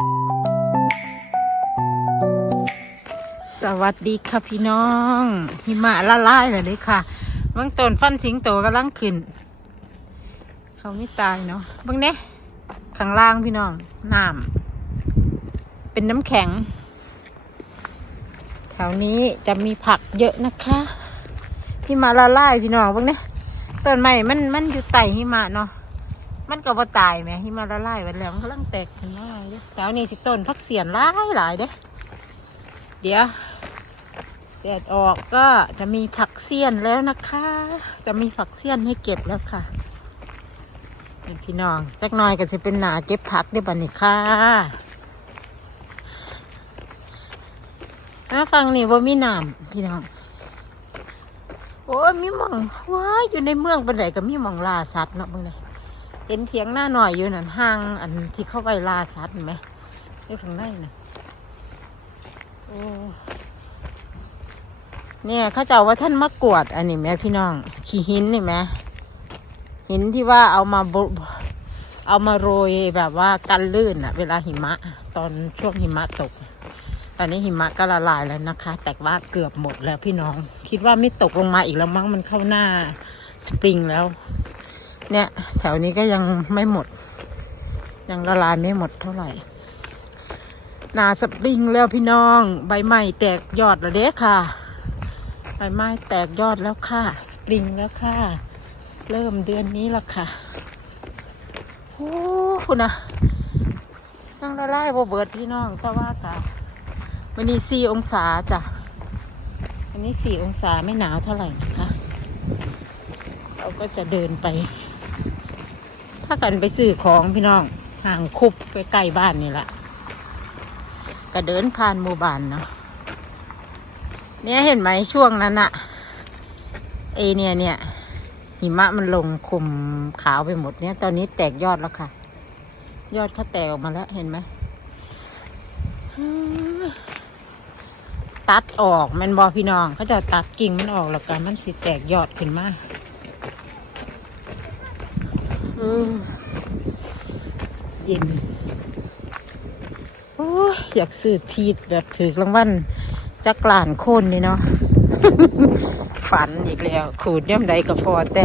สวัสดีค่ะพี่น้อง หิมะละลายเลยค่ะบื้องต้นฟันสิงโตกำลังขึ้น เขาไม่ตายเนาะบื้องเนี้ข้างล่างพี่น้องน้ำเป็นน้ำแข็ง แถวนี้จะมีผักเยอะนะคะหิมะละลายพี่น้องบื้องเนี้ต้นไม้มันมันอยู่ใต้หิมะเนาะ มันก็บ่ตายไหมหิมะละลายไปแล้วมันกำลังแตกขึ้นมาเด้อแถวนี้สิต้นพักเสียนหลายหลายเด้อเดี๋ยวแดดออกก็จะมีผักเสี้ยนแล้วนะคะ จะมีผักเสี้ยนให้เก็บแล้วค่ะพี่น้องจักหน่อยก็จะเป็นหนาเก็บผักได้บันนี้ค่ะนะฟังนี่ว่ามีน้ำพี่น้องโอ้ยมีหมองว้ายอยู่ในเมืองเป็นไหนก็มีหมองลาสัตว์เนาะเบิ่งเลย เห็นเถียงหน้าหน่อยอยู่นั่นห้างอันที่เข้าไปลาสัตว์เห็นไหมอยู่ข้างในน่ะโอ้เนี่ยเขาจะเอาว่าท่านมากวด อันนี้แม่พี่น้องขี้หินนี่แม่หินที่ว่าเอามาเอามาโรยแบบว่ากันลื่นอะเวลาหิมะ ตอนช่วงหิมะตก ตอนนี้หิมะก็ละลายแล้วนะคะ แต่ว่าเกือบหมดแล้วพี่น้อง คิดว่าไม่ตกลงมาอีกแล้วมั้งมันเข้าหน้าสปริงแล้ว เนี่ย แถวนี้ก็ยังไม่หมด ยังละลายไม่หมดเท่าไหร่นาสปริงแล้วพี่น้อง ใบไม้แตกยอดแล้วเด้ค่ะ ใบไม้แตกยอดแล้วค่ะ สปริงแล้วค่ะ เริ่มเดือนนี้แล้วค่ะโอ้คุณนะนั่งละลายบ่เบิดพี่น้องแต่ว่าค่ะวันนี้สี่องศาจ้ะวันนี้สี่องศาไม่หนาวเท่าไหร่นะคะ เราก็จะเดินไปากันไปซื้อของพี่น้องห่างคุบไปใกล้บ้านนี่แหละก็เดินผ่านหมู่บ้านเนาะเนี่ยเห็นไหมช่วงนั้นอะเอเนี่ยเนี่ยหิมะมันลงคุมขาวไปหมดเนี่ย ตอนนี้แตกยอดแล้วค่ะ ยอดเขาแตกออกมาแล้วเห็นไหมตัดออกแมันบอพี่น้องเขาจะตัดกิ่งมันออกแล้วกันมันสิแตกยอดขึ้นมา เอย็น โอ้อยากซื้อทีดแบบถือรางวัลจักรลานโคนนี่เนาะ ฝันอีกแล้ว ขูดย่ำใดก็พอแต่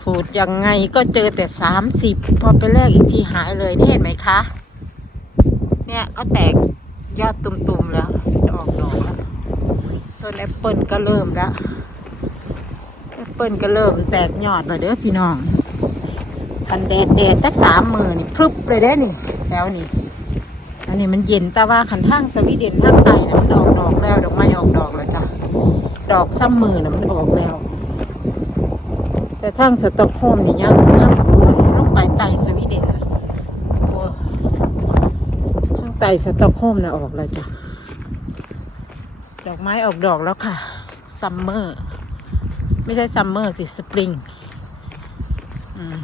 ขูดยังไงก็เจอแต่สามสิบพอไปแลกอีกทีหายเลยนี่เห็นไหมคะ เนี่ยก็แตกยอดตุ่มๆแล้ว จะออกดอกแล้ว ต้นแอปเปิลก็เริ่มแล้วแอปเปิลก็เริ่มแตกยอดแล้วเด้อพี่น้อง คันแดดแดดตักสามมือนี่พรึบเลยเด้นี่แล้วนี่อันนี้มันเย็นแต่ว่าขันทางสวีเดนทางใต้นะมันออกดอกแล้วดอกไม้ออกดอกแล้วจ้ะดอกซ้ำมือนะมันออกแล้ว แต่ทางสต็อกโฮมนี่ยังยังลงไปใต้สวีเดนนะโอ้ทางใต้สต็อกโฮมนะออกแล้วจ้ะดอกไม้ออกดอกแล้วค่ะซัมเมอร์ไม่ใช่ซัมเมอร์สิสปริงอืม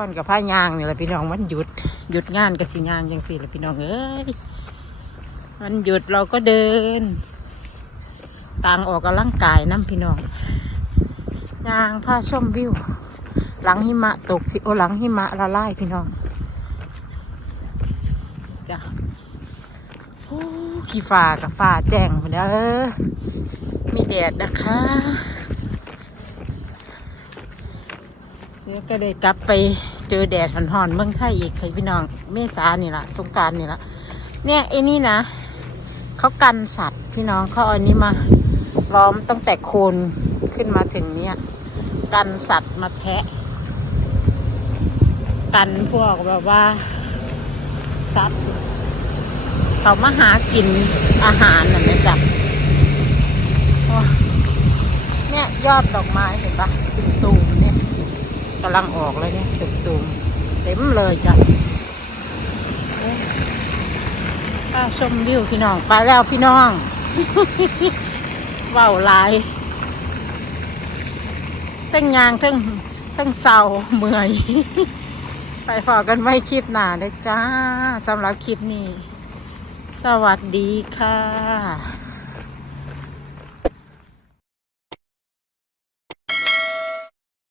พ่อนกับผ้ายางนี่แหละพี่น้องมันหยุดหยุดงานกับสิงานยังสิแหละพี่น้องเอ้ยมันหยุดเราก็เดิน ต่างออกกำลังกายน้ำพี่น้องยางผ้าชมวิว หลังหิมะตกพี่โอหลังหิมะละลายพี่น้องจ้ะโอ้ขี้ฟ้ากับฟ้าแจ้งไปเด้อมีแดดนะคะ เดี๋ยวก็ได้กลับไปเจอแดดห่อนๆเมืองไทยอีกค่ะพี่น้อง เมษานี่ละสงการนี่ละเนี่ยไอ้นี่นะเขากันสัตว์พี่น้องเขาเอาอันนี้มาล้อมตั้งแต่โคนขึ้นมาถึงเนี่ยกันสัตว์มาแทะ กันพวกแบบว่าสัตว์เขามาหากินอาหารน่ะแม่จับเนี่ยยอดดอกไม้เห็นปะเป็นตูม กำลังออกเลยเนี่ยตุ่มเต็มเลยจ้ะป้าชมวิวพี่น้อง ไปแล้วพี่น้องว้าวหลายเทั้งยางเทั้งเทั้งเศร้าเมื่อย ไปฝากกันไว้คลิปหนาได้อจ้าสำหรับคลิปนี้ สวัสดีค่ะ